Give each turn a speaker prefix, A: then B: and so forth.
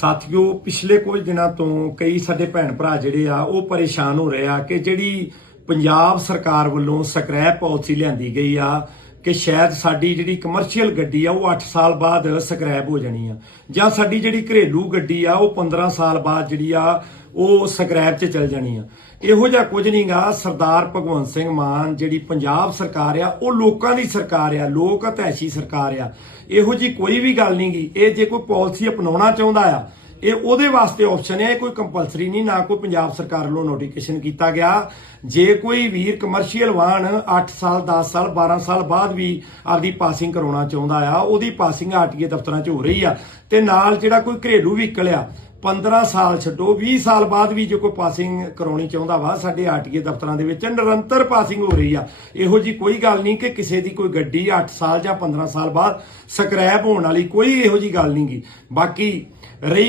A: ਸਾਥੀਓ, ਪਿਛਲੇ ਕੁਝ ਦਿਨਾਂ ਤੋਂ ਕਈ ਸਾਡੇ ਭੈਣ ਭਰਾ ਜਿਹੜੇ ਆ, ਉਹ ਪਰੇਸ਼ਾਨ ਹੋ ਰਹੇ ਆ ਕਿ ਜਿਹੜੀ ਪੰਜਾਬ ਸਰਕਾਰ ਵੱਲੋਂ ਸਕ੍ਰੈਪ ਪਾਲਿਸੀ ਲਿਆਂਦੀ ਗਈ ਆ ਕਿ ਸ਼ਾਇਦ ਸਾਡੀ ਜਿਹੜੀ ਕਮਰਸ਼ੀਅਲ ਗੱਡੀ ਆ, ਉਹ 8 ਸਾਲ ਬਾਅਦ ਸਕ੍ਰੈਪ ਹੋ ਜਾਣੀ ਆ। ਜਾਂ ਸਾਡੀ ਜਿਹੜੀ ਘਰੇਲੂ ਗੱਡੀ ਆ, ਉਹ 15 ਸਾਲ ਬਾਅਦ ਜਿਹੜੀ ਆ, ਉਹ ਸਕ੍ਰੈਪ 'ਚ ਚਲ ਜਾਣੀ ਆ। ਇਹੋ ਜਿਹਾ ਕੁਝ ਨਹੀਂਗਾ, ਸਰਦਾਰ ਭਗਵੰਤ ਸਿੰਘ ਮਾਨ ਜਿਹੜੀ ਪੰਜਾਬ ਸਰਕਾਰ ਆ, ਉਹ ਲੋਕਾਂ ਦੀ ਸਰਕਾਰ ਆ, ਲੋਕ ਹਤੈਸ਼ੀ ਸਰਕਾਰ ਆ। ਇਹੋ ਜੀ ਕੋਈ ਵੀ ਗੱਲ ਨਹੀਂਗੀ। ਇਹ ਜੇ ਕੋਈ ਪਾਲਿਸੀ ਅਪਣਾਉਣਾ ਚਾਹੁੰਦਾ ਆ ਇਹ ਉਹਦੇ ਵਾਸਤੇ ਆਪਸ਼ਨ ਹੈ, ਇਹ ਕੋਈ ਕੰਪਲਸਰੀ ਨਹੀਂ, ਨਾ ਕੋਈ ਪੰਜਾਬ ਸਰਕਾਰ ਵੱਲੋਂ ਨੋਟੀਫਿਕੇਸ਼ਨ ਕੀਤਾ ਗਿਆ। ਜੇ ਕੋਈ ਵੀਰ ਕਮਰਸ਼ੀਅਲ ਵਾਹਨ 8 ਸਾਲ 10 ਸਾਲ 12 ਸਾਲ ਬਾਅਦ ਵੀ ਆਪਦੀ ਪਾਸਿੰਗ ਕਰਾਉਣਾ ਚਾਹੁੰਦਾ ਆ, ਉਹਦੀ ਪਾਸਿੰਗ ਆਰਟੀਏ ਦਫ਼ਤਰਾਂ 'ਚ ਹੋ ਰਹੀ ਆ, ਤੇ ਨਾਲ ਜਿਹੜਾ ਕੋਈ ਘਰੇਲੂ ਵਹੀਕਲ ਆ 15 ਸਾਲ ਛੱਡੋ 20 ਸਾਲ ਬਾਅਦ ਵੀ ਜੇ ਕੋਈ ਪਾਸਿੰਗ ਕਰਾਉਣੀ ਚਾਹੁੰਦਾ ਵਾ, ਸਾਡੇ ਆਰਟੀਏ ਦਫ਼ਤਰਾਂ ਦੇ ਵਿੱਚ ਨਿਰੰਤਰ ਪਾਸਿੰਗ ਹੋ ਰਹੀ ਆ। ਇਹੋ ਜੀ ਕੋਈ ਗੱਲ ਨਹੀਂ ਕਿ ਕਿਸੇ ਦੀ ਕੋਈ ਗੱਡੀ 8 ਸਾਲ ਜਾਂ 15 ਸਾਲ ਬਾਅਦ ਸਕ੍ਰੈਪ ਹੋਣ ਵਾਲੀ ਕੋਈ ਇਹੋ ਜੀ ਗੱਲ ਨਹੀਂਗੀ ਬਾਕੀ
B: ਰਹੀ